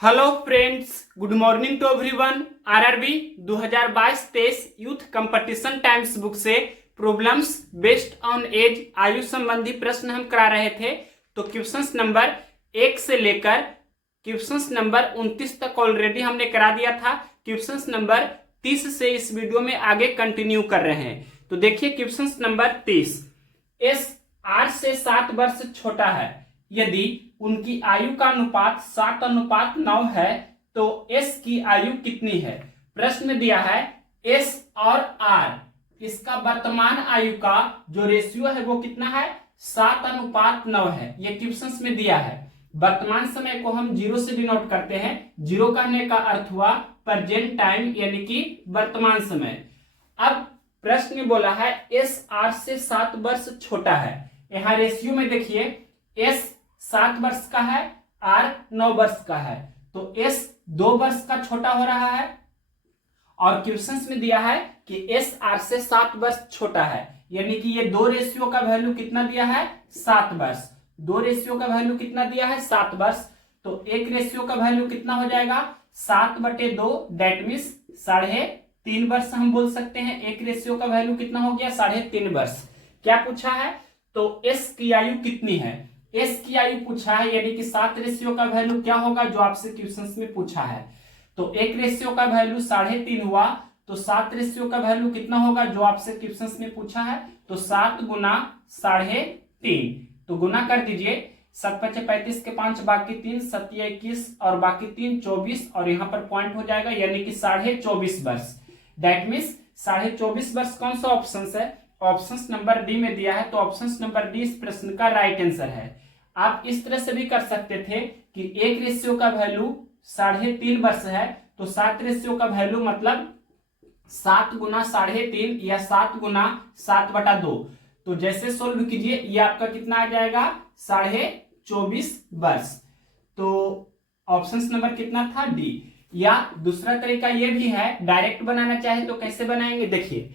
Hello friends, good morning to everyone. RRB 2022-23 youth competition times book से problems based on age आयु संबंधी प्रश्न हम करा रहे थे। तो क्वेश्चंस नंबर 1 से लेकर क्वेश्चंस नंबर 29 तक ऑलरेडी हमने करा दिया था। क्वेश्चंस नंबर 30 से इस वीडियो में आगे कंटिन्यू कर रहे हैं। तो देखिए क्वेश्चंस नंबर 30। एस 8 से 7 वर्ष छोटा है। यदि उनकी आयु का अनुपात 7:9 है तो एस की आयु कितनी है। प्रश्न में दिया है एस और आर, इसका वर्तमान आयु का जो रेशियो है वो कितना है, 7:9 है। ये क्वेश्चंस में दिया है। वर्तमान समय को हम 0 से डिनोट करते हैं। 0 कहने का अर्थ हुआ प्रेजेंट टाइम यानी कि वर्तमान समय। अब प्रश्न में बोला है एस 8 से 7 वर्ष छोटा है। यहां रेशियो में देखिए एस 7 वर्ष का है, आर 9 वर्ष का है, तो एस 2 वर्ष का छोटा हो रहा है। और क्वेश्चंस में दिया है कि एस आर से 7 वर्ष छोटा है, यानी कि ये 2 रेशियो का वैल्यू कितना दिया है, 7 वर्ष। 2 रेशियो का वैल्यू कितना दिया है, 7 वर्ष। तो एक रेशियो का वैल्यू कितना हो जाएगा, 7/2, दैट मीन्स 3.5 वर्ष हम बोल सकते हैं। एक रेशियो का वैल्यू कितना हो गया, 3.5 वर्ष। क्या पूछा है, तो एस की आयु कितनी है, एस की आयु पूछा है, यानी कि 7 रेशियो का वैल्यू क्या होगा जो आपसे क्वेश्चंस में पूछा है। तो एक रेशियो का वैल्यू 3.5 हुआ, तो 7 रेशियो का वैल्यू कितना होगा जो आपसे क्वेश्चंस में पूछा है, तो 7 गुना 3.5। तो गुना कर दीजिए, 7×5 35 के 5 बाकी 3 7 21 और बाकी 3 24 और यहाँ पर पॉइंट हो जाएगा, यानी कि 24.5 वर्ष। दैट मीन्स 24.5 वर्ष कौन सा ऑप्शन है, ऑप्शन नंबर डी में दिया है। तो ऑप्शन नंबर डी इस प्रश्न का राइट आंसर है। आप इस तरह से भी कर सकते थे कि एक रेशियो का वैल्यू 3.5 वर्ष है, तो 7 रेशियो का वैल्यू मतलब 7 गुना 3.5 या 7 गुना 7/2। तो जैसे सोल्व कीजिए ये आपका कितना आ जाएगा, 24.5 वर्ष। तो ऑप्शन नंबर कितना था, डी। या दूसरा तरीका ये भी है, डायरेक्ट बनाना चाहे तो कैसे बनाएंगे, देखिए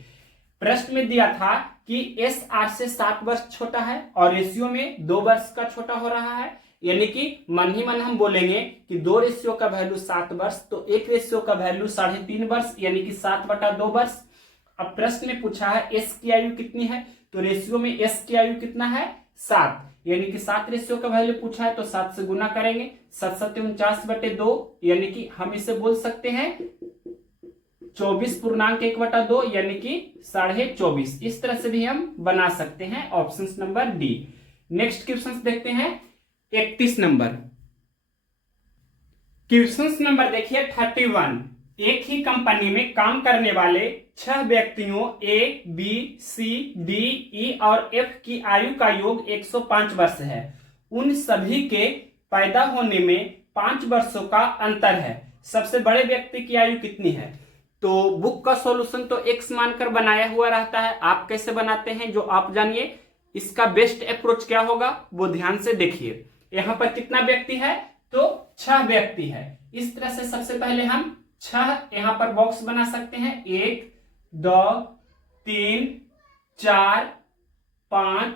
प्रश्न में दिया था कि एस 8 से 7 वर्ष छोटा है और रेशियो में 2 वर्ष का छोटा हो रहा है, यानी कि मन ही मन हम बोलेंगे कि 2 रेशियो का वैल्यू 7 वर्ष, तो एक रेशियो का वैल्यू 3.5 वर्ष, यानी कि 7/2 वर्ष। अब प्रश्न में पूछा है एस की आयु कितनी है, तो रेशियो में एस की आयु कितना है, 7, यानी कि 7 रेशियो का वैल्यू पूछा है तो 7 से गुना करेंगे, 7×7 = 49/2, यानी कि हम इसे बोल सकते हैं 24.1/2, यानी कि 24.5। इस तरह से भी हम बना सकते हैं, option number D. Next question देखते हैं 31 नंबर। क्वेश्चन नंबर देखिए 31। एक ही कंपनी में काम करने वाले 6 व्यक्तियों A B C D E और एफ की आयु का योग 105 वर्ष है। उन सभी के पैदा होने में 5 वर्षों का अंतर है। सबसे बड़े व्यक्ति की आयु कितनी है। तो बुक का सॉल्यूशन तो x मानकर बनाया हुआ रहता है। आप कैसे बनाते हैं जो आप जानिए। इसका बेस्ट अप्रोच क्या होगा वो ध्यान से देखिए। यहाँ पर कितना व्यक्ति है, तो 6 व्यक्ति है। इस तरह से सबसे पहले हम 6 यहाँ पर बॉक्स बना सकते हैं, 1 2 3 4 5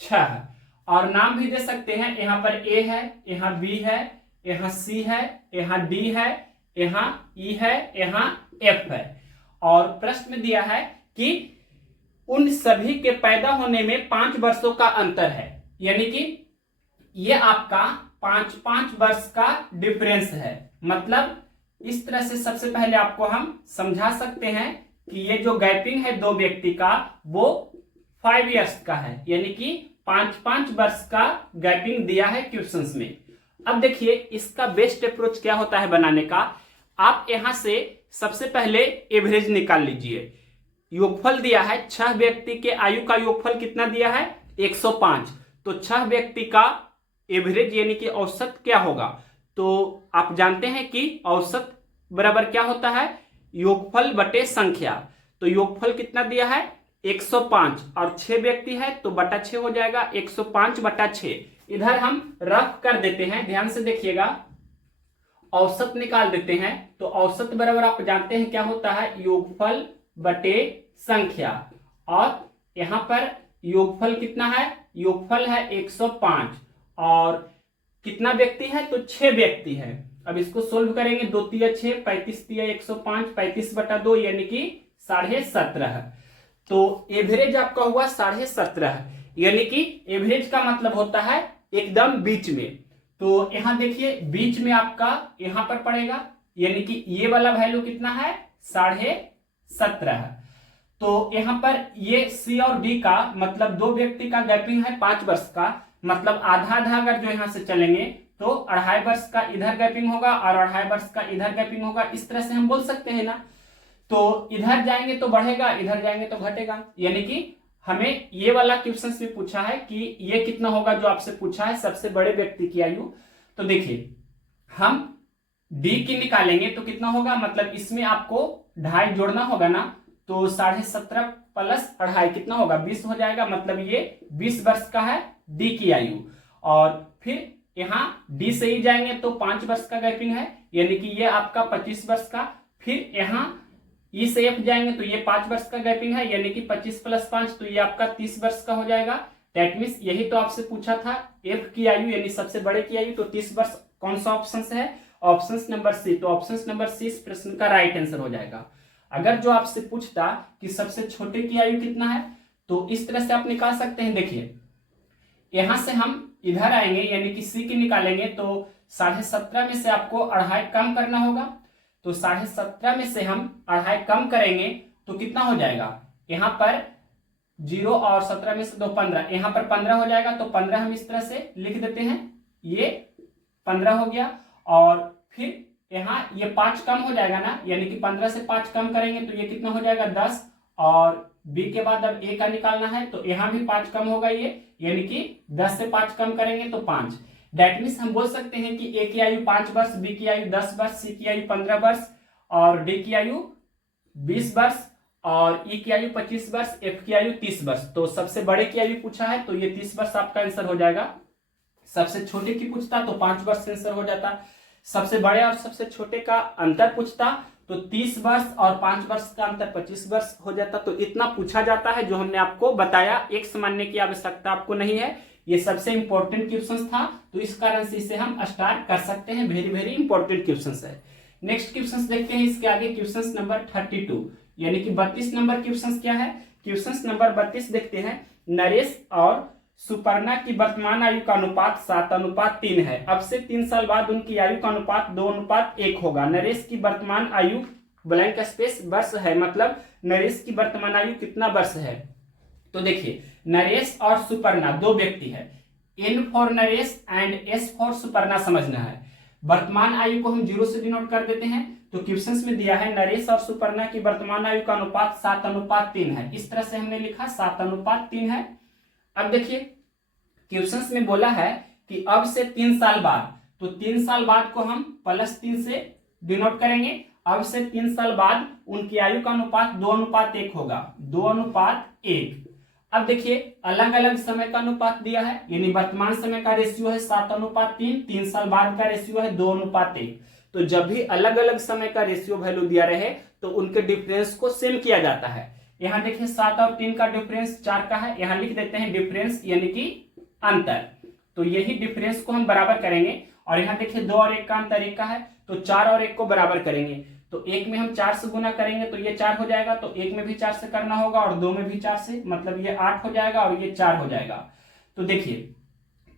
6, और नाम भी दे सकते हैं। यहाँ पर ए है, यहाँ बी है, यहाँ सी है, यहाँ डी है, यहाँ ई है, यहाँ एफ है। और प्रश्न में दिया है कि उन सभी के पैदा होने में 5 वर्षों का अंतर है, यानी कि ये आपका 5 वर्ष का डिफरेंस है। मतलब इस तरह से सबसे पहले आपको हम समझा सकते हैं कि ये जो गैपिंग है 2 व्यक्ति का वो 5 इयर्स का है, यानी कि 5 वर्ष का गैपिंग दिया है क्वेश्चंस में। अब देखिए इसका बेस्ट अप्रोच क्या होता है बनाने का। आप यहां से सबसे पहले एवरेज निकाल लीजिए। योगफल दिया है, 6 व्यक्ति के आयु का योगफल कितना दिया है, 105। तो 6 व्यक्ति का एवरेज यानी कि औसत क्या होगा, तो आप जानते हैं कि औसत बराबर क्या होता है, योगफल बटे संख्या। तो योगफल कितना दिया है, 105, और 6 व्यक्ति है तो बटा 6 हो जाएगा, 105/6। इधर हम रफ कर देते हैं, ध्यान से देखिएगा। औसत निकाल देते हैं, तो औसत बराबर आप जानते हैं क्या होता है, योगफल बटे संख्या। और यहां पर योगफल कितना है, योगफल है 105, और कितना व्यक्ति है, तो 6 व्यक्ति है। अब इसको सोल्व करेंगे, 2 तिया 6, 35 तिया 105, 35/2 यानी कि 17.5। तो एवरेज आपका हुआ 17.5, यानी कि एवरेज का मतलब होता है एकदम बीच में। तो यहां देखिए बीच में आपका यहां पर पड़ेगा, यानी कि ये वाला वैल्यू कितना है 17.5। तो यहां पर ये सी और डी का मतलब दो व्यक्ति का गैपिंग है 5 वर्ष का, मतलब आधा आधा अगर जो यहां से चलेंगे तो 2.5 वर्ष का इधर गैपिंग होगा और 2.5 वर्ष का इधर गैपिंग होगा। इस तरह से हम बोल सकते हैं ना। तो इधर जाएंगे तो बढ़ेगा, इधर जाएंगे तो घटेगा, यानी कि हमें ये वाला क्वेश्चन में पूछा है कि ये कितना होगा जो आपसे पूछा है सबसे बड़े व्यक्ति की आयु। तो देखिए हम डी की निकालेंगे तो कितना होगा, मतलब इसमें आपको 2.5 जोड़ना होगा ना, तो 17.5 प्लस 2.5 कितना होगा 20 हो जाएगा, मतलब ये 20 वर्ष का है डी की आयु। और फिर यहाँ डी से ही जाएंगे तो 5 वर्ष का गैपिंग है, यानी कि ये आपका 25 वर्ष का। फिर यहाँ ई से एफ जाएंगे तो ये 5 वर्ष का गैपिंग है, यानी कि 25 + 5 तो ये आपका 30 वर्ष का हो जाएगा। दैट मीन्स यही तो आपसे पूछा था एफ की आयु यानी सबसे बड़े की आयु, तो 30 वर्ष कौन सा ऑप्शन है, ऑप्शन नंबर सी। तो ऑप्शन नंबर सी इस प्रश्न का राइट आंसर हो जाएगा। अगर जो आपसे पूछता कि सबसे छोटे की आयु कितना है तो इस तरह से आप निकाल सकते हैं। देखिए यहां से हम इधर आएंगे यानी कि सी की निकालेंगे तो 17.5 में से आपको 2.5 कम करना होगा। तो 17.5 में से हम 2.5 कम करेंगे तो कितना हो जाएगा, यहाँ पर 0 और 17 में से 2 15, यहाँ पर 15 हो जाएगा। तो 15 हम इस तरह से लिख देते हैं, ये 15 हो गया। और फिर यहाँ ये 5 कम हो जाएगा ना, यानी कि 15 से 5 कम करेंगे तो ये कितना हो जाएगा 10। और बी के बाद अब ए का निकालना है तो यहाँ भी 5 कम होगा ये, यानी कि 10 से 5 कम करेंगे तो 5। दैट मीन्स हम बोल सकते हैं कि ए की आयु 5 वर्ष, बी की आयु 10 वर्ष, सी की आयु 15 वर्ष और डी की आयु 20 वर्ष और ई की आयु 25 वर्ष, एफ की आयु 30 वर्ष। तो सबसे बड़े की आयु पूछा है तो ये 30 वर्ष आपका आंसर हो जाएगा। सबसे छोटे की पूछता तो 5 वर्ष आंसर हो जाता। सबसे बड़े और सबसे छोटे का अंतर पूछता तो 30 वर्ष और 5 वर्ष का अंतर 25 वर्ष हो जाता। तो इतना पूछा जाता है जो हमने आपको बताया, एक समझने की आवश्यकता आपको नहीं है। ये सबसे इंपॉर्टेंट क्वेश्चन था तो इस कारण से इसे हम स्टार्ट कर सकते हैं। वेरी वेरी इंपॉर्टेंट क्वेश्चन है। नेक्स्ट क्वेश्चन देखते हैं इसके आगे, क्वेश्चन नंबर 32 यानी कि 32 नंबर क्वेश्चन क्या है। क्वेश्चन नंबर 32 देखते हैं। नरेश और सुपर्णा की वर्तमान आयु का अनुपात 7:3 है। अब से 3 साल बाद उनकी आयु का अनुपात 2:1 होगा। नरेश की वर्तमान आयु ब्लैंक स्पेस वर्ष है, मतलब नरेश की वर्तमान आयु कितना वर्ष है। तो देखिए नरेश और सुपर्णा दो व्यक्ति है, N for Naresh and S for Suparna समझना है। वर्तमान आयु को हम 0 से डिनोट कर देते हैं। तो क्वेश्चन में दिया है नरेश और सुपर्णा की वर्तमान आयु का अनुपात 7:3 है। इस तरह से हमने लिखा 7:3 है। अब देखिए क्वेश्चंस में बोला है कि अब से 3 साल बाद, तो 3 साल बाद को हम +3 से डिनोट करेंगे। अब से 3 साल बाद उनकी आयु का अनुपात 2:1 होगा, 2:1। अब देखिए अलग अलग समय का अनुपात दिया है, यानी वर्तमान समय का रेशियो है 7:3, 3 साल बाद का रेशियो है 2:1। तो जब भी अलग अलग समय का रेशियो वैल्यू दिया रहे तो उनके डिफरेंस को सेम किया जाता है। यहाँ देखिए 7 और 3 का डिफरेंस 4 का है, यहाँ लिख देते हैं डिफरेंस यानी कि अंतर। तो यही डिफरेंस को हम बराबर करेंगे। और यहाँ देखिए 2 और 1 का अंतर 1 का है, तो 4 और 1 को बराबर करेंगे। तो 1 में हम 4 से गुना करेंगे तो ये 4 हो जाएगा, तो 1 में भी 4 से करना होगा और 2 में भी 4 से, मतलब ये 8 हो जाएगा और ये 4 हो जाएगा। तो देखिए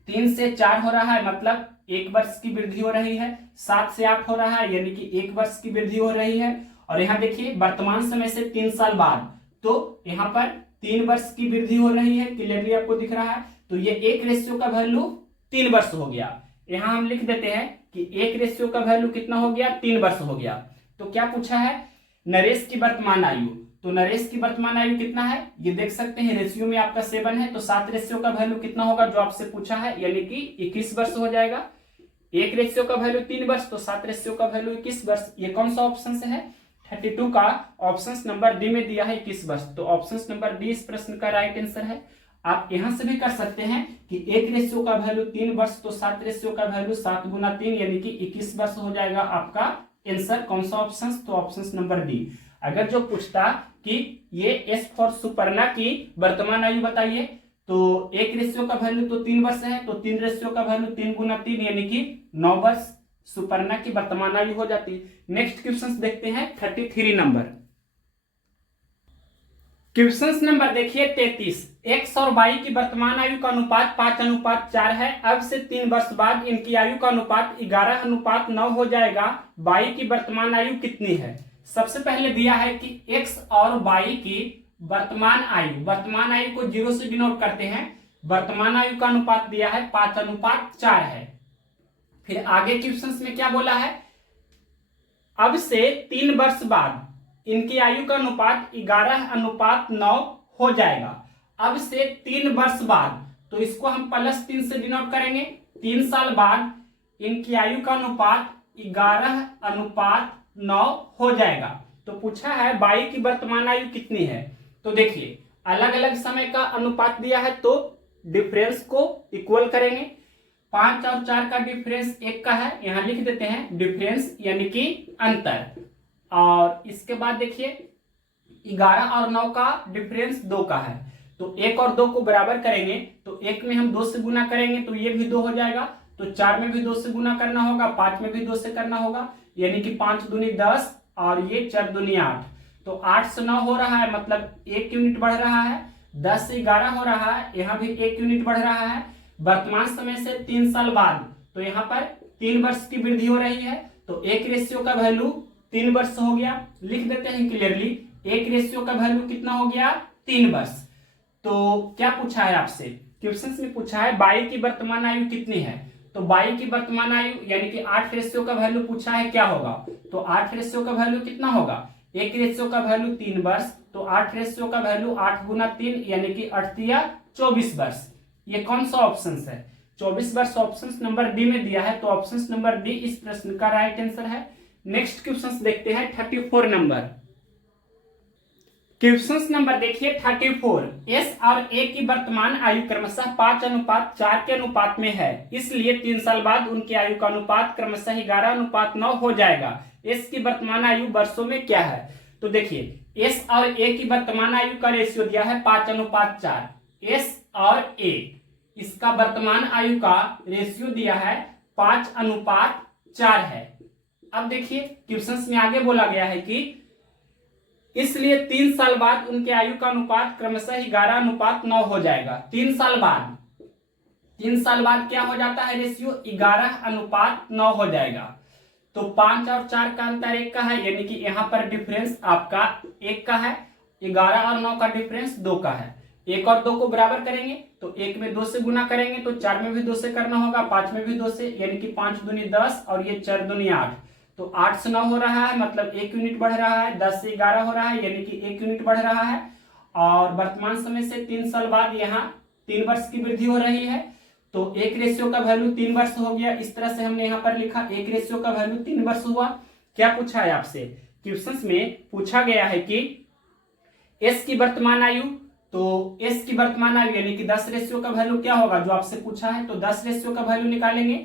3 से 4 हो रहा है, मतलब 1 वर्ष की वृद्धि हो रही है। 7 से 8 हो रहा है, यानी कि 1 वर्ष की वृद्धि हो रही है। और यहाँ देखिए वर्तमान समय से 3 साल बाद, तो यहाँ पर 3 वर्ष की वृद्धि हो रही है, क्लियरली आपको दिख रहा है। तो ये 1 रेशियो का वैल्यू 3 वर्ष हो गया। यहाँ हम लिख देते हैं कि 1 रेशियो का वैल्यू कितना हो गया, 3 वर्ष हो गया। तो क्या पूछा है, नरेश की वर्तमान आयु। तो नरेश की वर्तमान आयु कितना है ये देख सकते हैं, रेशियो में आपका 7 है, तो 7 रेशियो का वैल्यू कितना होगा जो आपसे पूछा है, यानी कि 21 वर्ष हो जाएगा। 1 रेशियो का वैल्यू 3 वर्ष, तो 7 रेशियो का वैल्यू 21 वर्ष। ये कौन सा ऑप्शन से है, 32 का ऑप्शन नंबर डी में दिया है 21 वर्ष। तो ऑप्शन नंबर डी इस प्रश्न का राइट आंसर है। आप यहां से भी कर सकते हैं कि 1 रेशियो का वैल्यू 3 वर्ष, तो 7 रेशियो का वैल्यू 7 गुना 3 यानी कि 21 वर्ष हो जाएगा आपका आंसर। कौन सा ऑप्शन, तो ऑप्शन नंबर डी। अगर जो पूछता कि ये एस फॉर सुपर्णा की वर्तमान आयु बताइए, तो 1 रेशियो का वैल्यू तो 3 वर्ष है, तो 3 रेशियो का वैल्यू 3 गुना 3 यानी कि 9 वर्ष। सुपर्णा की वर्तमान आयु हो जाती। नेक्स्ट क्वेश्चन देखते हैं 33 नंबर। क्वेश्चन नंबर देखिए 33। एक्स और वाई की वर्तमान आयु का अनुपात 5:4 है। अब से 3 वर्ष बाद इनकी आयु का अनुपात 11:9 हो जाएगा। वाई की वर्तमान आयु कितनी है? सबसे पहले दिया है कि एक्स और वाई की वर्तमान आयु को 0 से डिनोट करते हैं। वर्तमान आयु का अनुपात दिया है 5:4 है। फिर आगे क्वेश्चन में क्या बोला है? अब से 3 वर्ष बाद इनकी आयु का अनुपात 11:9 हो जाएगा। अब से 3 वर्ष बाद, तो इसको हम +3 से डिनोट करेंगे। 3 साल बाद इनकी आयु का अनुपात 11:9 हो जाएगा। तो पूछा है वाई की वर्तमान आयु कितनी है। तो देखिए अलग अलग समय का अनुपात दिया है तो डिफरेंस को इक्वल करेंगे। 5 और 4 का डिफरेंस 1 का है, यहां लिख देते हैं डिफरेंस यानी कि अंतर। और इसके बाद देखिए 11 और 9 का डिफरेंस 2 का है, तो 1 और 2 को बराबर करेंगे। तो 1 में हम 2 से गुना करेंगे तो ये भी 2 हो जाएगा। तो 4 में भी 2 से गुना करना होगा, 5 में भी 2 से करना होगा, यानी कि 5 दूनी 10 और ये 4 दूनी 8। तो 8 से 9 हो रहा है, मतलब 1 यूनिट बढ़ रहा है। 10 से 11 हो रहा है, यहाँ भी 1 यूनिट बढ़ रहा है। वर्तमान समय से 3 साल बाद, तो यहाँ पर 3 वर्ष की वृद्धि हो रही है। तो 1 रेशियो का वैल्यू 3 वर्ष हो गया। लिख देते हैं क्लियरली, 1 रेशियो का वैल्यू कितना हो गया? 3 वर्ष। तो क्या पूछा है आपसे? क्वेश्चन में पूछा है वाई की वर्तमान आयु कितनी है। तो वाई की वर्तमान आयु यानी कि 8 रेशियो का वैल्यू पूछा है, क्या होगा? तो 8 रेशियो का वैल्यू कितना होगा? 1 रेशियो का वैल्यू 3 वर्ष, तो 8 रेशियो का वैल्यू 8 गुना 3 यानी कि 8 या 24 वर्ष। ये कौन सा ऑप्शन है? 24 वर्ष ऑप्शन नंबर डी में दिया है, तो ऑप्शन नंबर डी इस प्रश्न का राइट आंसर है। नेक्स्ट क्वेश्चन देखते हैं 34 नंबर। क्वेश्चन नंबर देखिए 34। एस और ए की वर्तमान आयु क्रमशः 5:4 के अनुपात में है, इसलिए 3 साल बाद उनकी आयु का अनुपात क्रमशः 11:9 हो जाएगा। एस की वर्तमान आयु वर्षों में क्या है? तो देखिए एस और ए की वर्तमान आयु का रेशियो दिया है 5:4। एस और ए, इसका वर्तमान आयु का रेशियो दिया है 5:4 है। अब देखिए क्वेश्चन में आगे बोला गया है कि इसलिए 3 साल बाद उनके आयु का अनुपात क्रमशः 11:9 हो जाएगा। 3 साल बाद क्या हो जाता है? रेशियो 11:9 हो जाएगा। तो 5 और 4 का अंतर 1 का है, यानी कि यहाँ पर डिफरेंस आपका 1 का है। 11 और 9 का डिफरेंस 2 का है। 1 और 2 को बराबर करेंगे तो 1 में 2 से गुना करेंगे, तो 4 में भी 2 से करना होगा, 5 में भी 2 से, यानी कि 5 दूनी 10 और ये 4 दूनी 8। तो 8 से 9 हो रहा है, मतलब 1 यूनिट बढ़ रहा है। 10 से 11 हो रहा है, यानी कि 1 यूनिट बढ़ रहा है। और वर्तमान समय से 3 साल बाद यहाँ 3 वर्ष की वृद्धि हो रही है। तो 1 रेशियो का वैल्यू 3 वर्ष हो गया। इस तरह से हमने यहाँ पर लिखा 1 रेशियो का वैल्यू 3 वर्ष हुआ। क्या पूछा है आपसे? क्वेश्चन में पूछा गया है कि एस की वर्तमान आयु, तो एस की वर्तमान आयु यानी कि 10 रेशियो का वैल्यू क्या होगा जो आपसे पूछा है। तो 10 रेशियो का वैल्यू निकालेंगे,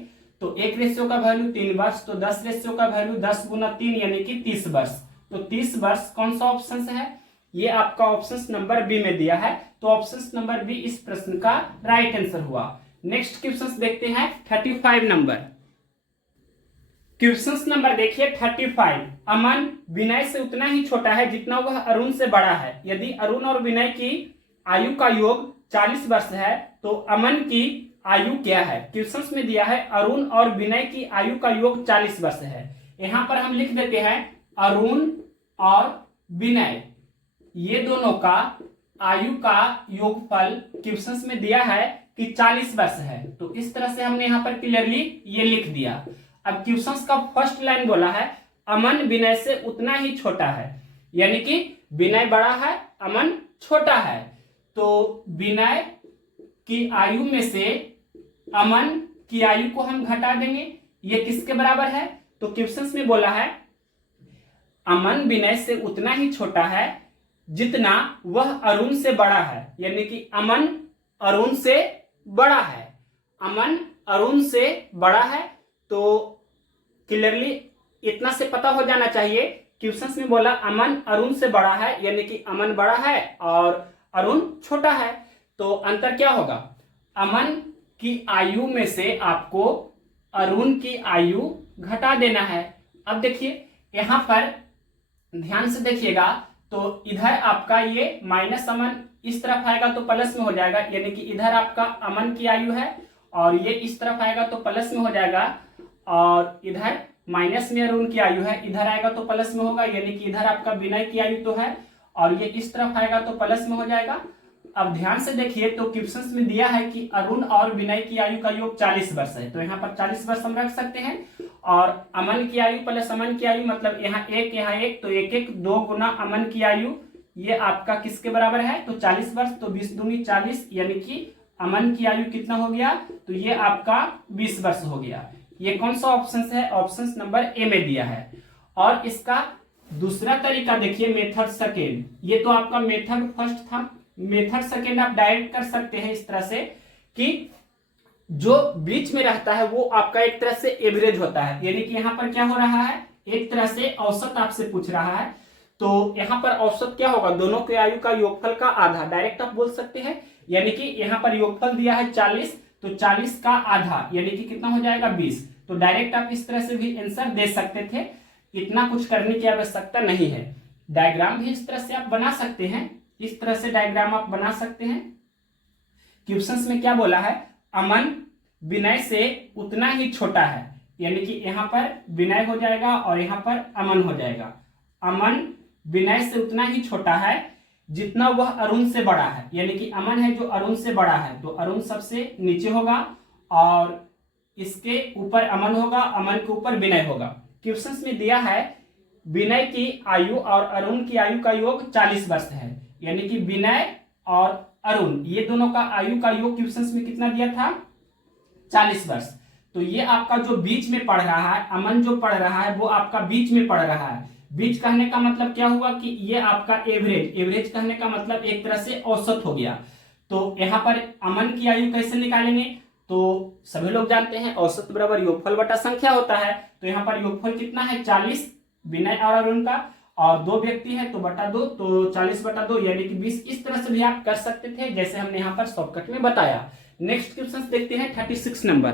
तो 1 रेशियो का वैल्यू 3 वर्ष, तो 10 रेशियो का वैल्यू 10 गुना 3 यानी कि 30 वर्ष। तो 30 वर्ष कौन सा ऑप्शन है? ये आपका ऑप्शन नंबर बी में दिया है, तो ऑप्शन नंबर बी इस प्रश्न का राइट आंसर हुआ। नेक्स्ट क्वेश्चन देखते हैं 35 नंबर। क्वेश्चन नंबर देखिए 35। अमन विनय से उतना ही छोटा है जितना वह अरुण से बड़ा है। यदि अरुण और विनय की आयु का योग 40 वर्ष है तो अमन की आयु क्या है? क्वेश्चन में दिया है अरुण और विनय की आयु का योग 40 वर्ष है। यहां पर हम लिख देते हैं अरुण और विनय, ये दोनों का आयु का योगफल क्वेश्चन में दिया है कि 40 वर्ष है। तो इस तरह से हमने यहां पर क्लियरली ये लिख दिया। अब क्वेश्चन का फर्स्ट लाइन बोला है अमन विनय से उतना ही छोटा है, यानी कि विनय बड़ा है, अमन छोटा है। तो विनय की आयु में से अमन की आयु को हम घटा देंगे। ये किसके बराबर है? तो क्वेश्चन में बोला है अमन विनय से उतना ही छोटा है जितना वह अरुण से बड़ा है, यानी कि अमन अरुण से बड़ा है। अमन अरुण से बड़ा है, तो क्लियरली इतना से पता हो जाना चाहिए। क्वेश्चन में बोला अमन अरुण से बड़ा है, यानी कि अमन बड़ा है और अरुण छोटा है। तो अंतर क्या होगा? अमन की आयु में से आपको अरुण की आयु घटा देना है। अब देखिए यहां पर ध्यान से देखिएगा, तो इधर आपका ये माइनस अमन इस तरफ आएगा तो प्लस में हो जाएगा, यानी कि इधर आपका अमन की आयु है और ये इस तरफ आएगा तो प्लस में हो जाएगा, और इधर माइनस में अरुण की आयु है, इधर आएगा तो प्लस में होगा, यानी कि इधर आपका विनय की आयु तो है और ये इस तरफ आएगा तो प्लस में हो जाएगा। अब ध्यान से देखिए, तो क्वेश्चंस में दिया है कि अरुण और विनय की आयु का योग 40 वर्ष है, तो यहाँ पर 40 वर्ष हम रख सकते हैं, और अमन की आयु प्लस अमन की आयु मतलब यहाँ एक, तो एक 2 गुना अमन की आयु, ये आपका किसके बराबर है, तो 40 वर्ष, तो 20 दूनी 40, यानी कि अमन की आयु कितना हो गया, तो ये आपका 20 वर्ष हो गया। ये कौन सा ऑप्शन है, ऑप्शन नंबर ए में दिया है। और इसका दूसरा तरीका देखिए, मेथड सेकेंड, ये तो आपका मेथड फर्स्ट था, मेथड सेकेंड आप डायरेक्ट कर सकते हैं इस तरह से कि जो बीच में रहता है वो आपका एक तरह से एवरेज होता है, यानी कि यहाँ पर क्या हो रहा है, एक तरह से औसत आपसे पूछ रहा है, तो यहाँ पर औसत क्या होगा, दोनों के आयु का योगफल का आधा, डायरेक्ट आप बोल सकते हैं, यानी कि यहाँ पर योगफल दिया है 40, तो 40 का आधा यानी कि कितना हो जाएगा 20, तो डायरेक्ट आप इस तरह से भी आंसर दे सकते थे, इतना कुछ करने की आवश्यकता नहीं है। डायग्राम भी इस तरह से आप बना सकते हैं, इस तरह से डायग्राम आप बना सकते हैं। क्वेश्चंस में क्या बोला है, अमन विनय से उतना ही छोटा है, यानी कि यहाँ पर विनय हो जाएगा और यहाँ पर अमन हो जाएगा। अमन विनय से उतना ही छोटा है जितना वह अरुण से बड़ा है, यानी कि अमन है जो अरुण से बड़ा है, तो अरुण सबसे नीचे होगा और इसके ऊपर अमन होगा, अमन के ऊपर विनय होगा। क्वेश्चंस में दिया है विनय की आयु और अरुण की आयु का योग 40 वर्ष है, यानी कि विनय और अरुण ये दोनों का आयु का योग क्वेश्चंस में कितना दिया था, 40 वर्ष। तो ये आपका जो बीच में पढ़ रहा है, अमन जो पढ़ रहा है वो आपका बीच में पढ़ रहा है। बीच कहने का मतलब क्या हुआ कि ये आपका एवरेज, एवरेज कहने का मतलब एक तरह से औसत हो गया। तो यहाँ पर अमन की आयु कैसे निकालेंगे, तो सभी लोग जानते हैं औसत बराबर योगफल बटा संख्या होता है, तो यहाँ पर योगफल कितना है 40 विनय और अरुण का, और 2 व्यक्ति है तो बटा 2, तो 40 बटा 2 यानी कि 20, इस तरह से भी आप कर सकते थे जैसे हमने यहाँ पर शॉर्टकट में बताया। नेक्स्ट क्वेश्चन देखते हैं 36 नंबर।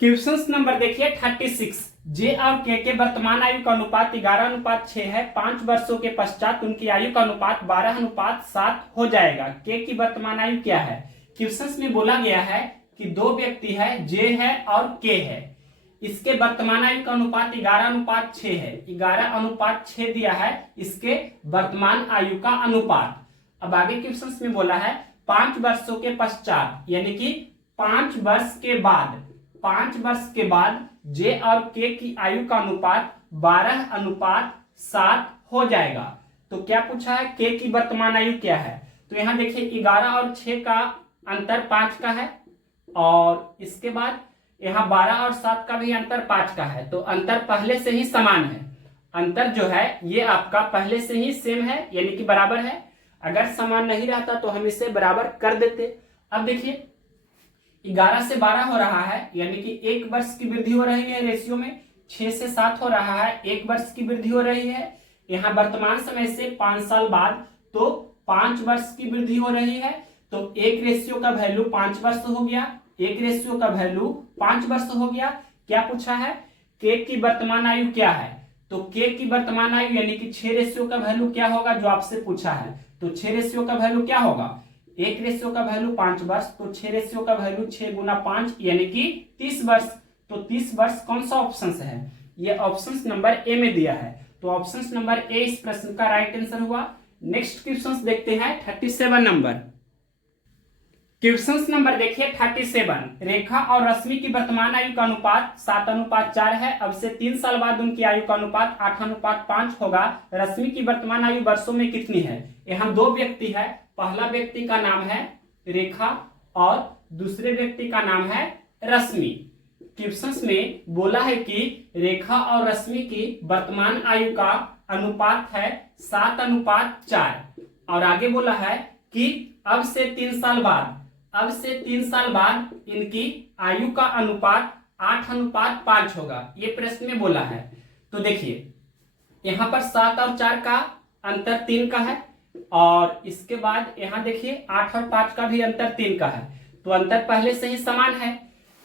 क्वेश्चन नंबर देखिए 36, जे और के वर्तमान आयु का अनुपात 11:6 है, 5 वर्षों के पश्चात उनकी आयु का अनुपात 12:7 हो जाएगा। के की वर्तमान आयु क्या है। क्वेश्चंस में बोला गया है कि 2 व्यक्ति है, जे है और के है, इसके वर्तमान आयु का अनुपात 11:6 है, 11:6 दिया है इसके वर्तमान आयु का अनुपात। अब आगे क्वेश्चंस में बोला है 5 वर्षों के पश्चात, यानी कि 5 वर्ष के बाद, 5 वर्ष के बाद जे और के की आयु का अनुपात 12:7 हो जाएगा। तो क्या पूछा है, के की वर्तमान आयु क्या है, तो यहां देखिए 11 और 6 का अंतर 5 का है, और इसके बाद यहाँ 12 और 7 का भी अंतर 5 का है, तो अंतर पहले से ही समान है। अंतर जो है ये आपका पहले से ही सेम है, यानी कि बराबर है। अगर समान नहीं रहता तो हम इसे बराबर कर देते। अब देखिए 11 से 12 हो रहा है, यानी कि 1 वर्ष की वृद्धि हो रही है रेशियो में। 6 से 7 हो रहा है, 1 वर्ष की वृद्धि हो रही है। यहाँ वर्तमान समय से 5 साल बाद तो 5 वर्ष की वृद्धि हो रही है, तो 1 रेशियो का वैल्यू 5 वर्ष हो गया, 1 रेशियो का वैल्यू 5 वर्ष हो गया। क्या पूछा है, के की वर्तमान आयु क्या है, तो के की वर्तमान आयु यानी कि 6 रेशियो का वैल्यू क्या होगा जो आपसे पूछा है, तो 6 रेशियो का वैल्यू क्या होगा, 1 रेशियो का वैल्यू 5 वर्ष, तो 6 रेशियो का वैल्यू 6 गुना 5 यानी कि 30 वर्ष। तो 30 वर्ष कौन सा ऑप्शन है, ये ऑप्शन नंबर ए में दिया है, तो ऑप्शन नंबर ए इस प्रश्न का राइट आंसर हुआ। नेक्स्ट क्वेश्चन देखते हैं 37 नंबर। क्वेश्चन नंबर देखिए 37, रेखा और रश्मि की वर्तमान आयु का अनुपात 7:4 है। अब से 3 साल बाद उनकी आयु का अनुपात 8:5 होगा। रश्मि की वर्तमान आयु वर्षों में कितनी है। यहाँ 2 व्यक्ति है, पहला व्यक्ति का नाम है रेखा और दूसरे व्यक्ति का नाम है रश्मि। क्वेश्चन में बोला है कि रेखा और रश्मि की वर्तमान आयु का अनुपात है 7:4, और आगे बोला है कि अब से 3 साल बाद, अब से 3 साल बाद इनकी आयु का अनुपात 8:5 होगा, ये प्रश्न में बोला है। तो देखिए यहाँ पर 7 और 4 का अंतर 3 का है, और इसके बाद यहाँ देखिए 8 और 5 का भी अंतर 3 का है, तो अंतर पहले से ही समान है।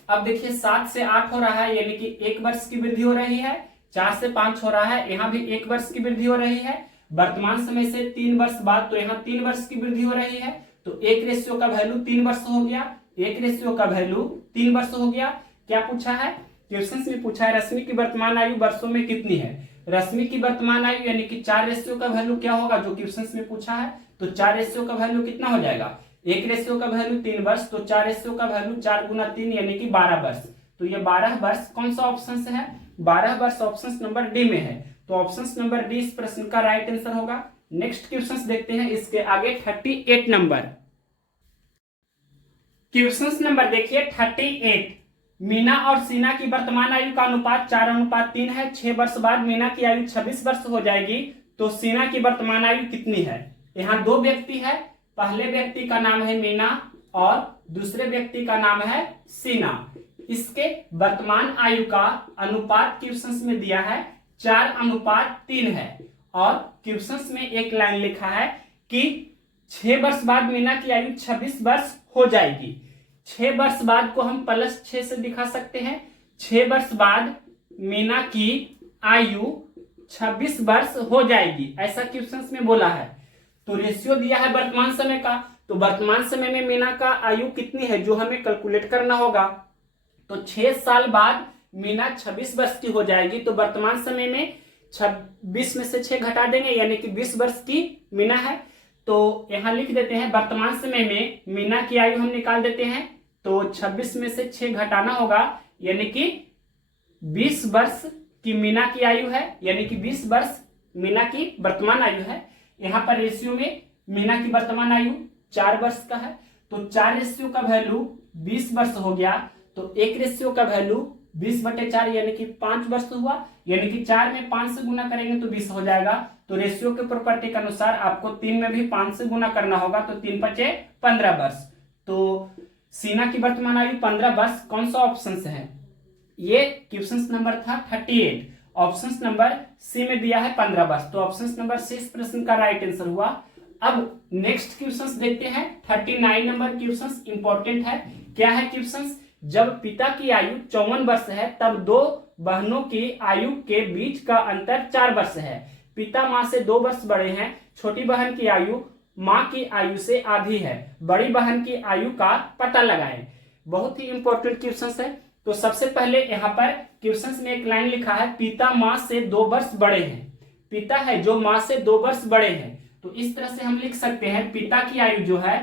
अब देखिए 7 से 8 हो रहा है, यानी कि 1 वर्ष की वृद्धि हो रही है। 4 से 5 हो रहा है, यहाँ भी 1 वर्ष की वृद्धि हो रही है। वर्तमान समय से 3 वर्ष बाद, तो यहाँ 3 वर्ष की वृद्धि हो रही है। तो 1 रेशियो का वैल्यू 3 वर्ष हो गया, 1 रेशियो का वैल्यू 3 वर्ष हो गया। क्या पूछा है? क्वेश्चन में पूछा है रश्मि की वर्तमान आयु वर्षों में कितनी है। रश्मि की वर्तमान आयु यानी कि 4 रेशियो का वैल्यू क्या होगा, जो क्वेश्चन में पूछा है। तो 4 रेशियो का वैल्यू कितना हो जाएगा, 1 रेशियो का वैल्यू 3 वर्ष, तो 4 रेशियो का वैल्यू 4 गुना 3 यानी कि 12 वर्ष। तो ये 12 वर्ष कौन सा ऑप्शन से है, 12 वर्ष ऑप्शन नंबर डी में है। तो ऑप्शन नंबर डी इस प्रश्न का राइट आंसर होगा। नेक्स्ट क्वेश्चन देखते हैं इसके आगे 38 नंबर। क्वेश्चन नंबर देखिए 38। मीना और सीना की वर्तमान आयु का अनुपात 4:3 है। 6 वर्ष बाद मीना की आयु 26 वर्ष हो जाएगी, तो सीना की वर्तमान आयु कितनी है। यहाँ 2 व्यक्ति है, पहले व्यक्ति का नाम है मीना और दूसरे व्यक्ति का नाम है सीना। इसके वर्तमान आयु का अनुपात क्वेश्चन में दिया है 4:3 है, और क्वेश्चन में एक लाइन लिखा है कि 6 वर्ष बाद मीना की आयु 26 वर्ष हो जाएगी। 6 वर्ष बाद को हम +6 से दिखा सकते हैं। 6 वर्ष बाद मीना की आयु 26 वर्ष हो जाएगी, ऐसा क्वेश्चन में बोला है। तो रेशियो दिया है वर्तमान समय का, तो वर्तमान समय में मीना का आयु कितनी है जो हमें कैलकुलेट करना होगा। तो 6 साल बाद मीना 26 वर्ष की हो जाएगी, तो वर्तमान समय में 26 में से 6 घटा देंगे यानी कि 20 वर्ष की मीना है। तो यहां लिख देते हैं वर्तमान समय में मीना की आयु हम निकाल देते हैं, तो 26 में से 6 घटाना होगा यानी कि 20 वर्ष की मीना की आयु है, यानी कि 20 वर्ष मीना की वर्तमान आयु है। यहाँ पर रेशियो में मीना की वर्तमान आयु 4 वर्ष का है, तो 4 रेशियो का वैल्यू 20 वर्ष हो गया, तो 1 रेशियो का वैल्यू 20/4 यानी कि 5 वर्ष हुआ, यानी कि 4 में 5 से गुना करेंगे तो 20 हो जाएगा। तो रेशियो के प्रॉपर्टी के अनुसार आपको 3 में भी 5 से गुना करना होगा, तो 3×5 = 15 वर्ष। तो सीना की वर्तमान आयु 15 वर्ष कौन सा ऑप्शन से है। ये क्वेश्चन नंबर था 38, ऑप्शन नंबर सी में दिया है 15 वर्ष, तो ऑप्शन नंबर सी इस प्रश्न का राइट आंसर हुआ। अब नेक्स्ट क्वेश्चन देखते हैं 39 नंबर क्वेश्चन इंपॉर्टेंट है। क्या है क्वेश्चन, जब पिता की आयु 54 वर्ष है तब 2 बहनों की आयु के बीच का अंतर 4 वर्ष है। पिता माँ से 2 वर्ष बड़े हैं। छोटी बहन की आयु माँ की आयु से आधी है। बड़ी बहन की आयु का पता लगाएं। बहुत ही इंपॉर्टेंट क्वेश्चन है। तो सबसे पहले यहाँ पर क्वेश्चन में एक लाइन लिखा है, पिता माँ से 2 वर्ष बड़े हैं। पिता है जो माँ से 2 वर्ष बड़े हैं, तो इस तरह से हम लिख सकते हैं पिता की आयु जो है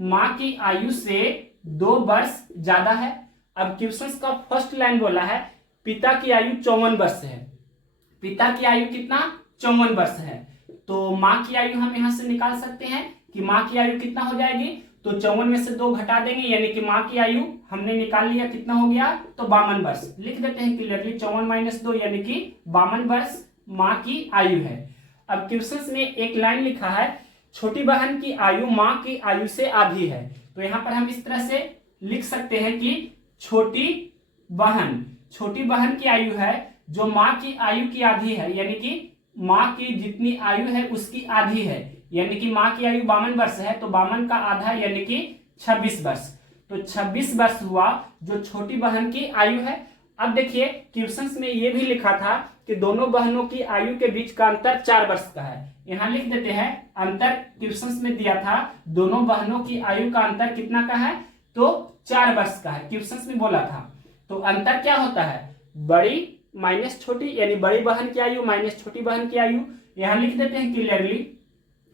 माँ की आयु से 2 वर्ष ज्यादा है। अब क्वेश्चन का फर्स्ट लाइन बोला है पिता की आयु 54 वर्ष है। पिता की आयु कितना, 54 वर्ष है। तो माँ की आयु हम यहाँ से निकाल सकते हैं कि माँ की आयु कितना हो जाएगी, तो 54 में से 2 घटा देंगे यानी कि माँ की आयु हमने निकाल लिया, कितना हो गया, तो 52 वर्ष। लिख देते हैं क्लियरली 54 - 2 यानी कि 52 वर्ष माँ की आयु है। अब क्वेश्चन में एक लाइन लिखा है, छोटी बहन की आयु माँ की आयु से आधी है। तो यहाँ पर हम इस तरह से लिख सकते हैं कि छोटी बहन की आयु है जो माँ की आयु की आधी है, यानी कि माँ की जितनी आयु है उसकी आधी है, यानी कि माँ की आयु 52 वर्ष है, तो 52 का आधा यानी कि 26 वर्ष। तो 26 वर्ष हुआ जो छोटी बहन की आयु है। अब देखिए क्वेश्चन में ये भी लिखा था कि दोनों बहनों की आयु के बीच का अंतर 4 वर्ष का है। यहाँ लिख देते हैं अंतर क्वेश्चन में दिया था दोनों बहनों की आयु का अंतर कितना का है, तो 4 वर्ष का है, क्वेश्चन में बोला था। तो अंतर क्या होता है, बड़ी माइनस छोटी, यानी बड़ी बहन की आयु माइनस छोटी बहन की आयु। यहाँ लिख देते हैं क्लियरली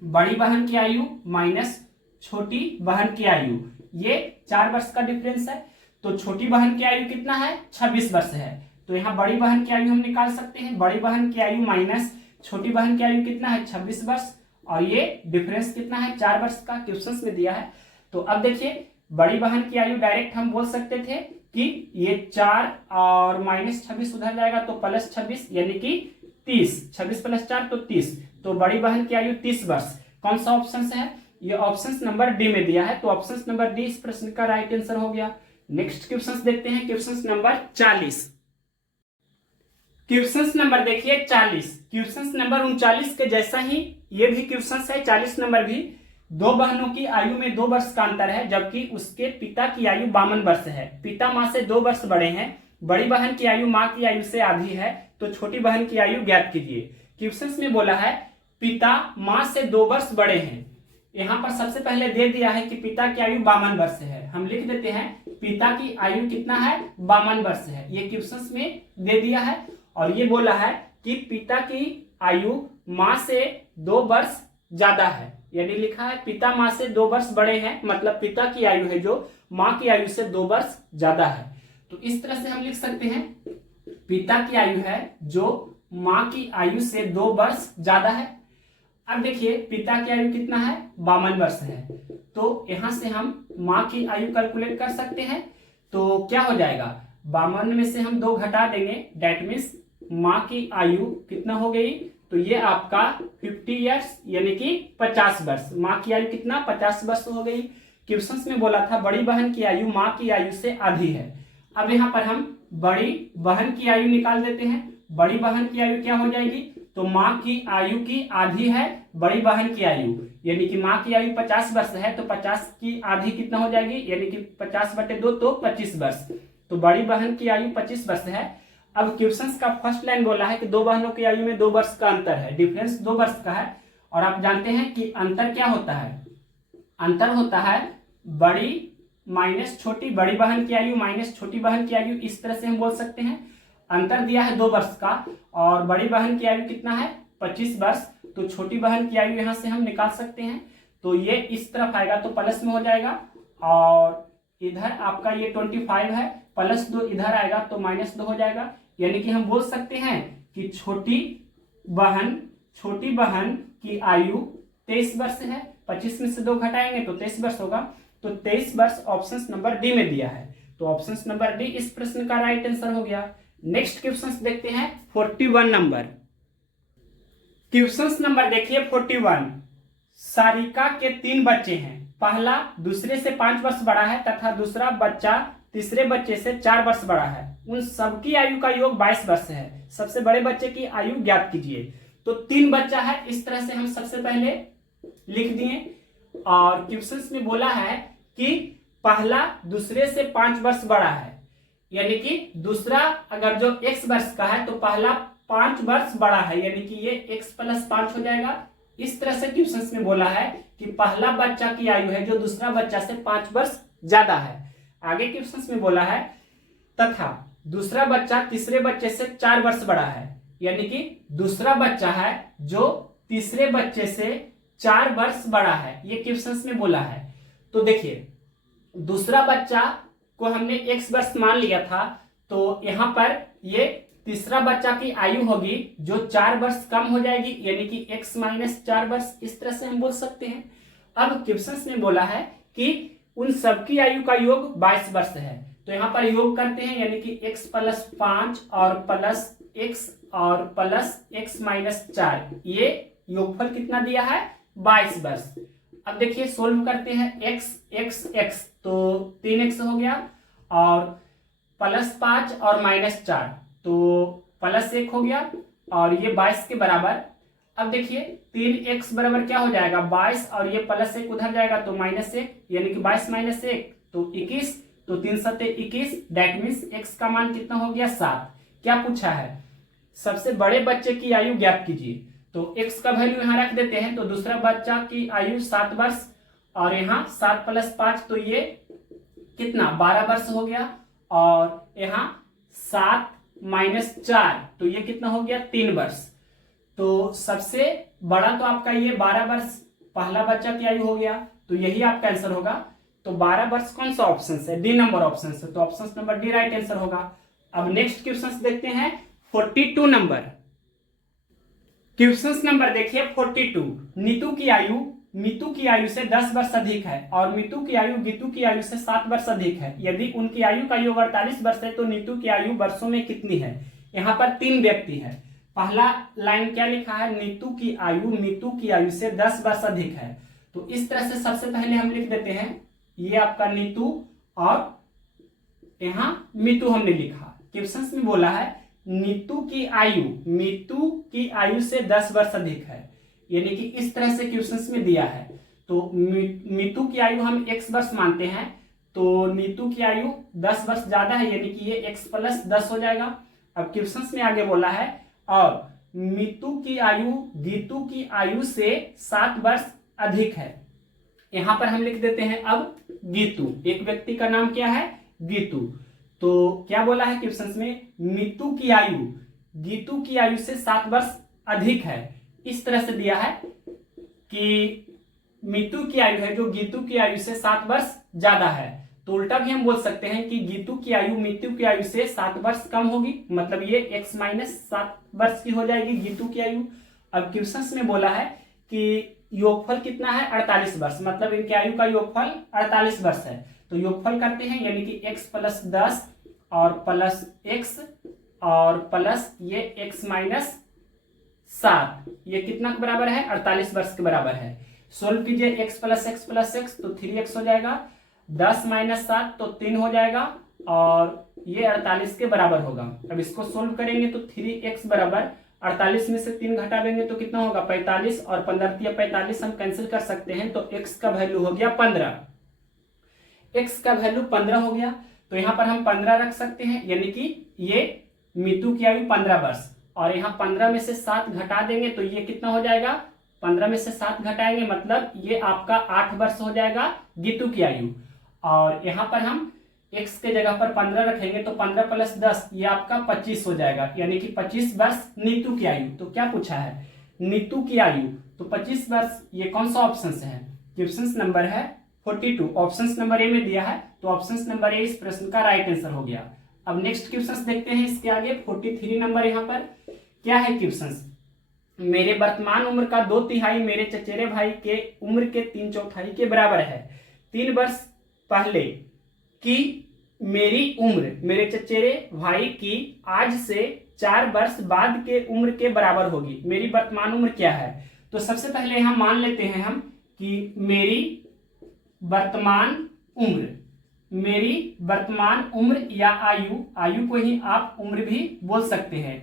बड़ी बहन की आयु माइनस छोटी बहन की आयु, ये 4 वर्ष का डिफरेंस है। तो छोटी बहन की आयु कितना है, 26 वर्ष है। तो यहाँ बड़ी बहन की आयु हम निकाल सकते हैं, बड़ी बहन की आयु माइनस छोटी बहन की आयु कितना है, 26 वर्ष, और ये डिफरेंस कितना है, 4 वर्ष का क्वेश्चन में दिया है। तो अब देखिए बड़ी बहन की आयु डायरेक्ट हम बोल सकते थे कि ये 4 और -26 उधर जाएगा तो +26 यानी कि 30, 26 + 4 तो 30। तो बड़ी बहन की आयु 30 वर्ष। कौन सा ऑप्शन है, ये ऑप्शन नंबर डी में दिया है, तो ऑप्शन नंबर डी इस प्रश्न का राइट आंसर हो गया। नेक्स्ट क्वेश्चन देखते हैं, क्वेश्चन नंबर 40। क्वेश्चन नंबर देखिए 40, क्वेश्चन नंबर 39 के जैसा ही ये भी क्वेश्चन है, 40 नंबर भी। दो बहनों की आयु में 2 वर्ष का अंतर है, जबकि उसके पिता की आयु 52 वर्ष है। पिता माँ से 2 वर्ष बड़े हैं। बड़ी बहन की आयु माँ की आयु से आधी है, तो छोटी बहन की आयु ज्ञात कीजिए। क्वेश्चन में बोला है पिता माँ से 2 वर्ष बड़े हैं। यहाँ पर सबसे पहले दे दिया है कि पिता की आयु 52 वर्ष है। हम लिख देते हैं पिता की आयु कितना है, 52 वर्ष है। ये क्वेश्चन में दे दिया है। और ये बोला है कि पिता की आयु माँ से 2 वर्ष ज्यादा है, यानी लिखा है पिता माँ से 2 वर्ष बड़े हैं, मतलब पिता की आयु है जो माँ की आयु से 2 वर्ष ज्यादा है। तो इस तरह से हम लिख सकते हैं पिता की आयु है जो माँ की आयु से 2 वर्ष ज्यादा है। अब देखिए पिता की आयु कितना है, 52 वर्ष है। तो यहां से हम माँ की आयु कैलकुलेट कर सकते हैं। तो क्या हो जाएगा, 52 में से हम 2 घटा देंगे, डेट मीन्स माँ की आयु कितना हो गई, तो ये आपका 50 ईयर्स यानी कि 50 वर्ष। माँ की आयु कितना, 50 वर्ष हो गई। क्वेश्चन में बोला था बड़ी बहन की आयु माँ की आयु से आधी है। अब यहाँ पर हम बड़ी बहन की आयु निकाल देते हैं। बड़ी बहन की आयु क्या हो जाएगी, तो माँ की आयु की आधी है बड़ी बहन की आयु, यानी कि माँ की आयु 50 वर्ष है, तो 50 की आधी कितना हो जाएगी, यानी कि 50/2 तो 25 वर्ष। तो बड़ी बहन की आयु 25 वर्ष है। अब क्वेश्चन का फर्स्ट लाइन बोला है कि 2 बहनों की आयु में 2 वर्ष का अंतर है, डिफरेंस 2 वर्ष का है। और आप जानते हैं कि अंतर क्या होता है, अंतर होता है बड़ी माइनस छोटी, बड़ी बहन की आयु माइनस छोटी बहन की आयु, इस तरह से हम बोल सकते हैं। अंतर दिया है 2 वर्ष का, और बड़ी बहन की आयु कितना है, 25 वर्ष। तो छोटी बहन की आयु यहां से हम निकाल सकते हैं। तो ये इस तरफ आएगा तो प्लस में हो जाएगा, और इधर आपका ये 25 है, +2 इधर आएगा तो -2 हो जाएगा। यानी कि हम बोल सकते हैं कि छोटी बहन की आयु 23 वर्ष है। 25 में से 2 घटाएंगे तो 23 वर्ष होगा। तो 23 वर्ष ऑप्शन नंबर डी में दिया है। तो ऑप्शन नंबर डी इस प्रश्न का राइट आंसर हो गया। नेक्स्ट क्वेश्चन देखते हैं 41 नंबर। क्वेश्चन नंबर देखिए 41। सारिका के 3 बच्चे हैं। पहला दूसरे से 5 वर्ष बड़ा है तथा दूसरा बच्चा तीसरे बच्चे से 4 वर्ष बड़ा है। उन सबकी आयु का योग 22 वर्ष है। सबसे बड़े बच्चे की आयु ज्ञात कीजिए। तो 3 बच्चा है, इस तरह से हम सबसे पहले लिख दिए। और क्वेश्चन में बोला है कि पहला दूसरे से 5 वर्ष बड़ा है, यानी कि दूसरा अगर जो x वर्ष का है तो पहला 5 वर्ष बड़ा है, यानी कि ये x + 5 हो जाएगा। इस तरह से क्वेश्चन में बोला है कि पहला बच्चा की आयु है जो दूसरा बच्चा से 5 वर्ष ज्यादा है। आगे क्वेश्चन में बोला है तथा दूसरा बच्चा तीसरे बच्चे से 4 वर्ष बड़ा है, यानी कि दूसरा बच्चा है जो तीसरे बच्चे से 4 वर्ष बड़ा है, ये क्वेश्चन में बोला है। तो देखिए दूसरा बच्चा को हमने x वर्ष मान लिया था, तो यहां पर ये तीसरा बच्चा की आयु होगी जो 4 वर्ष कम हो जाएगी, यानी कि x - 4 वर्ष, इस तरह से हम बोल सकते हैं। अब क्वेश्चन में बोला है कि उन सबकी आयु का योग 22 वर्ष है। तो यहाँ पर योग करते हैं, यानी कि x + 5 और प्लस x और प्लस x - 4, ये योगफल कितना दिया है, 22 वर्ष। अब देखिए सोल्व करते हैं x, तो 3x हो गया, और +5 और -4 तो +1 हो गया, और ये 22 के बराबर। अब देखिए 3x बराबर क्या हो जाएगा, 22, और ये +1 उधर जाएगा तो -1, यानी कि 22 - 1 तो 21, तो 3 × 7 = 21, दैट मीन्स x का मान कितना हो गया, 7। क्या पूछा है, सबसे बड़े बच्चे की आयु ज्ञात कीजिए। तो x का वैल्यू यहाँ रख देते हैं। तो दूसरा बच्चा की आयु 7 वर्ष, और यहाँ 7 + 5 तो ये कितना, 12 वर्ष हो गया, और यहाँ 7 - 4 तो ये कितना हो गया, 3 वर्ष। तो सबसे बड़ा तो आपका ये 12 वर्ष पहला बच्चा की आयु हो गया, तो यही आपका आंसर होगा। तो 12 वर्ष कौन सा ऑप्शन है, डी नंबर ऑप्शन है। तो option number D right answer होगा। अब नेक्स्ट क्वेश्चन देखते हैं 42 नंबर। क्वेश्चन नंबर देखिए 42। नीतू की आयु से 10 वर्ष अधिक है, और मीतू की आयु गीतू की आयु से 7 वर्ष अधिक है। यदि उनकी आयु का योग 48 वर्ष है तो नीतू की आयु वर्षों में कितनी है। यहाँ पर 3 व्यक्ति है। पहला लाइन क्या लिखा है, नीतू की आयु मीतू की आयु से 10 वर्ष अधिक है। तो इस तरह से सबसे पहले हम लिख देते हैं, ये आपका नीतू और यहाँ मीतू हमने लिखा। क्वेश्चन में बोला है नीतू की आयु मीतू की आयु से 10 वर्ष अधिक है, यानी कि इस तरह से क्वेश्चन में दिया है। तो नीतू की आयु हम x वर्ष मानते हैं, तो नीतू की आयु 10 वर्ष ज्यादा है, यानी कि ये x प्लस 10 हो जाएगा। अब क्वेश्चन में आगे बोला है और नीतू की आयु गीतू की आयु से 7 वर्ष अधिक है। यहां पर हम लिख देते हैं अब गीतू, एक व्यक्ति का नाम क्या है, गीतू। तो क्या बोला है क्वेश्चन में, नीतू की आयु गीतू की आयु से 7 वर्ष अधिक है। इस तरह से दिया है कि मीतू की आयु है जो गीतू की आयु से 7 वर्ष ज्यादा है। तो उल्टा भी हम बोल सकते हैं कि गीतू की आयु मीतू की आयु से 7 वर्ष कम होगी, मतलब ये x माइनस 7 वर्ष की हो जाएगी गीतू की आयु। अब क्वेश्चन में बोला है कि योगफल कितना है, 48 वर्ष, मतलब इनकी आयु का योगफल 48 वर्ष है। तो योगफल करते हैं, यानी कि x प्लस 10 और प्लस x और प्लस ये x माइनस 7, ये कितना के बराबर है, 48 वर्ष के बराबर है। सोल्व कीजिए x प्लस x तो 3x हो जाएगा, 10 माइनस 7 तो 3 हो जाएगा और ये 48 के बराबर होगा। अब इसको सोल्व करेंगे तो 3x बराबर 48 में से 3 घटा देंगे तो कितना होगा, 45, और 15 45 हम कैंसिल कर सकते हैं, तो x का वैल्यू हो गया 15, x का वैल्यू 15 हो गया। तो यहाँ पर हम 15 रख सकते हैं, यानी कि ये मीतू की आयु 15 वर्ष, और यहाँ 15 में से 7 घटा देंगे तो ये कितना हो जाएगा, 15 में से 7 घटाएंगे मतलब ये आपका 8 वर्ष हो जाएगा गीतू की आयु। और यहाँ पर हम x के जगह पर 15 रखेंगे तो 15 प्लस 10 ये आपका 25 हो जाएगा, यानी कि 25 वर्ष नीतू की आयु। तो क्या पूछा है, नीतू की आयु, तो 25 वर्ष, ये कौन सा ऑप्शन है, क्वेश्चन नंबर है 42, ऑप्शन नंबर ए में दिया है, तो ऑप्शन नंबर ए इस प्रश्न का राइट आंसर हो गया। अब नेक्स्ट क्वेश्चन देखते हैं इसके आगे 43 नंबर। यहाँ पर क्या है क्वेश्चन, मेरे वर्तमान उम्र का 2/3 मेरे चचेरे भाई के उम्र के 3/4 के बराबर है। 3 वर्ष पहले की मेरी उम्र मेरे चचेरे भाई की आज से 4 वर्ष बाद के उम्र के बराबर होगी। मेरी वर्तमान उम्र क्या है, तो सबसे पहले हम मान लेते हैं हम कि मेरी वर्तमान उम्र या आयु को ही आप उम्र भी बोल सकते हैं।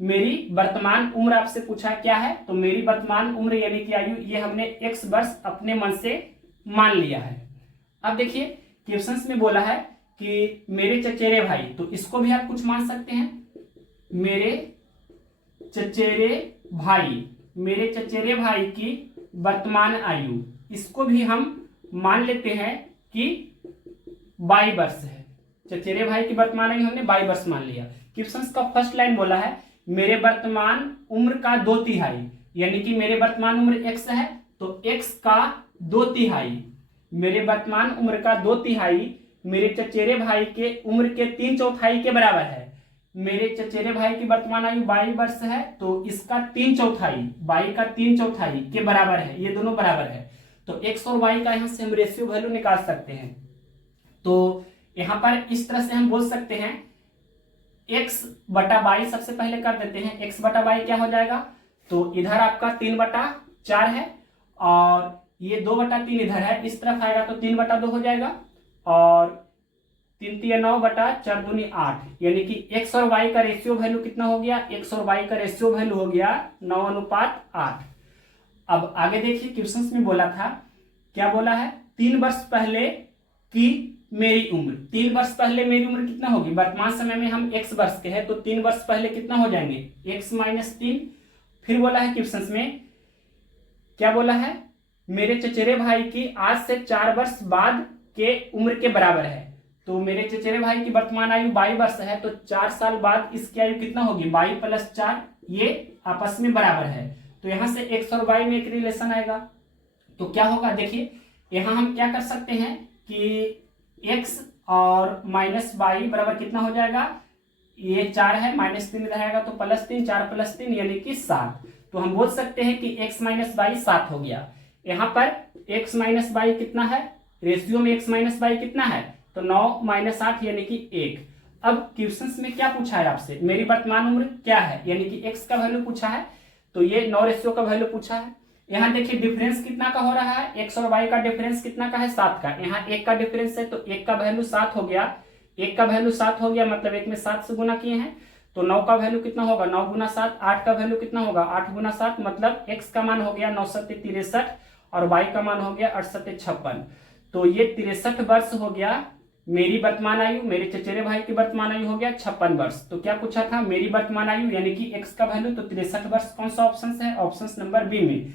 मेरी वर्तमान उम्र आपसे पूछा क्या है, तो मेरी वर्तमान उम्र यानी कि आयु, ये हमने x वर्ष अपने मन से मान लिया है। अब देखिए क्वेश्चन में बोला है कि मेरे चचेरे भाई, तो इसको भी आप कुछ मान सकते हैं, मेरे चचेरे भाई की वर्तमान आयु, इसको भी हम मान लेते हैं कि 22 वर्ष है। चचेरे भाई की वर्तमान आयु हमने 22 वर्ष मान लिया। क्वेश्चन का फर्स्ट लाइन बोला है मेरे वर्तमान उम्र का 2/3, यानी कि मेरे वर्तमान उम्र x है तो x का 2/3, मेरे वर्तमान उम्र का 2/3 मेरे चचेरे भाई के उम्र के 3/4 के बराबर है। मेरे चचेरे भाई की वर्तमान आयु 22 वर्ष है तो इसका 3/4, 22 का 3/4 के बराबर है, ये दोनों बराबर है। तो x और y का यहाँ से हम रेशियो वैल्यू निकाल सकते हैं। तो यहाँ पर इस तरह से हम बोल सकते हैं x बटा 22 सबसे पहले कर देते हैं, x बटा 22 क्या हो जाएगा, तो इधर आपका 3/4 है और ये 2/3 इधर है, इस तरफ आएगा तो 3/2 हो जाएगा, और 3 3 9 बटा 4 दूनी 8, यानी कि x और y का रेशियो वैल्यू कितना हो गया, x और y का रेशियो वैल्यू हो गया 9:8। अब आगे देखिए क्वेश्चन में बोला था, क्या बोला है, 3 वर्ष पहले की मेरी उम्र, 3 वर्ष पहले मेरी उम्र कितना होगी, वर्तमान समय में हम x वर्ष के हैं तो 3 वर्ष पहले कितना हो जाएंगे, x माइनस 3। फिर बोला है क्वेश्चन में, क्या बोला है, मेरे चचेरे भाई की आज से 4 वर्ष बाद के उम्र के बराबर है। तो मेरे चचेरे भाई की वर्तमान आयु 22 वर्ष है तो 4 साल बाद इसकी आयु कितना होगी, 22 प्लस 4, ये आपस में बराबर है। तो यहां से x और y में एक रिलेशन आएगा, तो क्या होगा, देखिए यहां हम क्या कर सकते हैं कि x और माइनस 22 बराबर कितना हो जाएगा, ये 4 है, -3 इधर आएगा तो +3, 4 + 3 यानी कि 7। तो हम बोल सकते हैं कि x माइनस 22 7 हो गया। यहाँ पर x माइनस 22 कितना है, रेशियो में x माइनस 22 कितना है, तो 9 - 8 यानी कि 1। अब क्वेश्चन में क्या पूछा है आपसे, मेरी वर्तमान उम्र क्या है, यानी कि x का वैल्यू पूछा है, तो ये 9 रेशियो का वैल्यू पूछा है। यहाँ देखिए डिफरेंस कितना का हो रहा है, x और y का डिफरेंस कितना का है, 7 का। यहाँ 1 का डिफरेंस है तो 1 का वैल्यू 7 हो गया, 1 का वैल्यू 7 हो गया, मतलब 1 में 7 से गुना किए हैं तो 9 का वैल्यू कितना होगा, 9 × 7, 8 का वैल्यू कितना होगा, 8 × 7, मतलब x का मान हो गया 9 × 7 = 63 और y का मान हो गया 68 56। तो ये 63 वर्ष हो गया मेरी वर्तमान आयु, मेरे चचेरे भाई की वर्तमान आयु हो गया 56 वर्ष। तो क्या पूछा था, मेरी वर्तमान आयु यानी कि x का वैल्यू, तो 63 वर्ष कौन सा ऑप्शन है, ऑप्शन नंबर बी में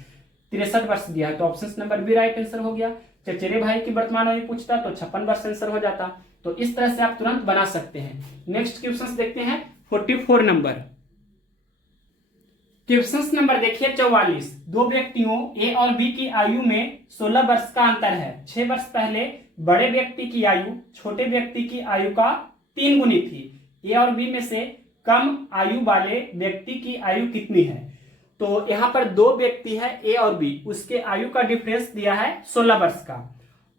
63 वर्ष दिया है, तो option number B right answer हो गया। चचेरे भाई की वर्तमान आयु पूछता तो 56 वर्ष आंसर हो जाता। तो इस तरह से आप तुरंत बना सकते हैं। नेक्स्ट क्वेश्चन देखते हैं 44 नंबर। क्वेश्चन नंबर देखिए 44। दो व्यक्तियों ए और बी की आयु में 16 वर्ष का अंतर है। 6 वर्ष पहले बड़े व्यक्ति की आयु छोटे व्यक्ति की आयु का 3 गुनी थी। ए और बी में से कम आयु वाले व्यक्ति की आयु कितनी है। तो यहाँ पर दो व्यक्ति है ए और बी, उसके आयु का डिफरेंस दिया है 16 वर्ष का।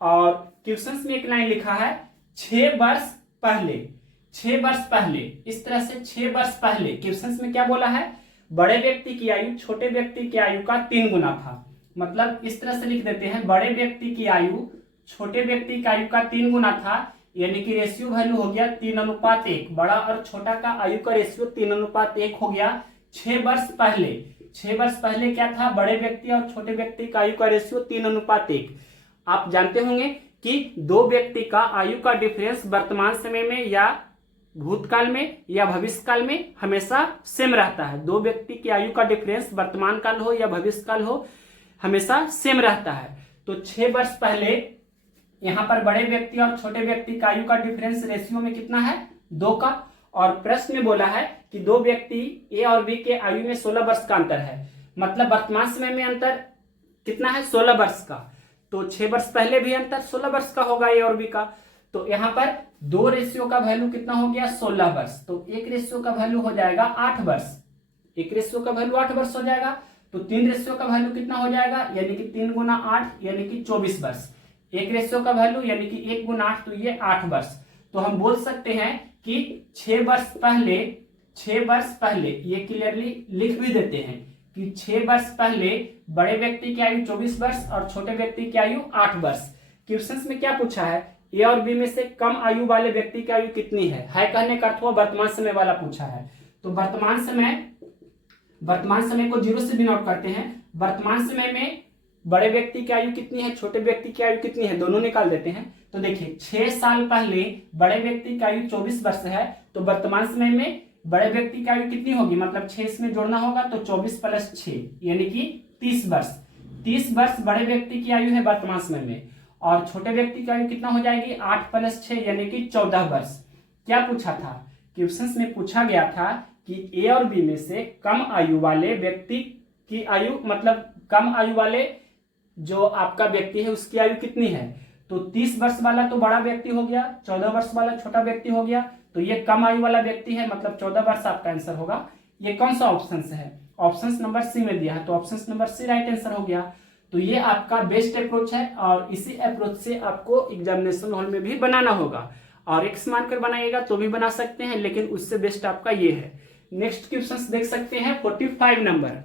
और क्वेश्चन में एक लाइन लिखा है 6 वर्ष पहले, 6 वर्ष पहले, इस तरह से 6 वर्ष पहले क्वेश्चन में क्या बोला है, बड़े व्यक्ति की आयु छोटे व्यक्ति की आयु का 3 गुना था। मतलब इस तरह से लिख देते हैं, बड़े व्यक्ति की आयु छोटे व्यक्ति की आयु का 3 गुना था, यानी कि रेशियो वैल्यू हो गया 3:1। बड़ा और छोटा का आयु का रेशियो 3:1 हो गया 6 वर्ष पहले। 6 वर्ष पहले क्या था, बड़े व्यक्ति और छोटे व्यक्ति का आयु का रेशियो 3:1। आप जानते होंगे कि दो व्यक्ति का आयु का डिफरेंस वर्तमान समय में या भूतकाल में या भविष्य काल में हमेशा सेम रहता है। दो व्यक्ति की आयु का डिफरेंस वर्तमान काल हो या भविष्य काल हो हमेशा सेम रहता है। तो 6 वर्ष पहले यहाँ पर बड़े व्यक्ति और छोटे व्यक्ति का आयु का डिफरेंस रेशियो में कितना है, 2 का। और प्रश्न में बोला है कि दो व्यक्ति ए और बी के आयु में 16 वर्ष का अंतर है। मतलब वर्तमान समय में अंतर कितना है, 16 वर्ष का। तो 6 वर्ष पहले भी अंतर 16 वर्ष का होगा ए और बी का। तो यहाँ पर 2 रेशियो का वैल्यू कितना हो गया, 16 वर्ष। तो 1 रेशियो का वैल्यू हो जाएगा 8 वर्ष, 1 रेशियो का वैल्यू 8 वर्ष हो जाएगा। तो 3 रेशियो का वैल्यू कितना हो जाएगा, यानी कि 3 गुना 8 यानी कि 24 वर्ष। 1 रेशियो का वैल्यू यानी कि 1 गुना 8 तो ये 8 वर्ष। तो हम बोल सकते हैं कि 6 वर्ष पहले, 6 वर्ष पहले, ये क्लियरली लिख भी देते हैं कि 6 वर्ष पहले बड़े व्यक्ति की आयु 24 वर्ष और छोटे व्यक्ति की आयु 8 वर्ष। क्वेश्चन में क्या पूछा है, ए और बी में से कम आयु वाले व्यक्ति की आयु कितनी है कहने का अर्थ हुआ वर्तमान समय वाला पूछा है। तो वर्तमान समय को 0 से डिनोट करते हैं। वर्तमान समय में बड़े व्यक्ति की आयु कितनी है, छोटे व्यक्ति की आयु कितनी है, दोनों निकाल देते हैं। तो देखिए 6 साल पहले बड़े व्यक्ति की आयु 24 वर्ष है, तो वर्तमान समय में बड़े व्यक्ति की आयु कितनी होगी, मतलब 6 इसमें जोड़ना होगा तो 24 + 6 यानी कि 30 वर्ष। 30 वर्ष बड़े व्यक्ति की आयु है वर्तमान समय में, और छोटे व्यक्ति की आयु कितना हो जाएगी, 8 + 6 यानी कि 14 वर्ष। क्या पूछा था, क्वेश्चन में पूछा गया था कि ए और बी में से कम आयु वाले व्यक्ति की आयु, मतलब कम आयु वाले जो आपका व्यक्ति है उसकी आयु कितनी है। तो 30 वर्ष वाला तो बड़ा व्यक्ति हो गया, 14 वर्ष वाला छोटा व्यक्ति हो गया। तो ये कम आयु वाला व्यक्ति है, मतलब 14 वर्ष आपका आंसर होगा। ये कौन सा ऑप्शन है, ऑप्शन नंबर सी में दिया है, तो option number C right answer हो गया। तो ये आपका बेस्ट अप्रोच है, और इसी अप्रोच से आपको एग्जामिनेशन हॉल में भी बनाना होगा। और एक्स मानकर बनाइएगा तो भी बना सकते हैं, लेकिन उससे बेस्ट आपका ये है। नेक्स्ट क्वेश्चन देख सकते हैं 45 नंबर।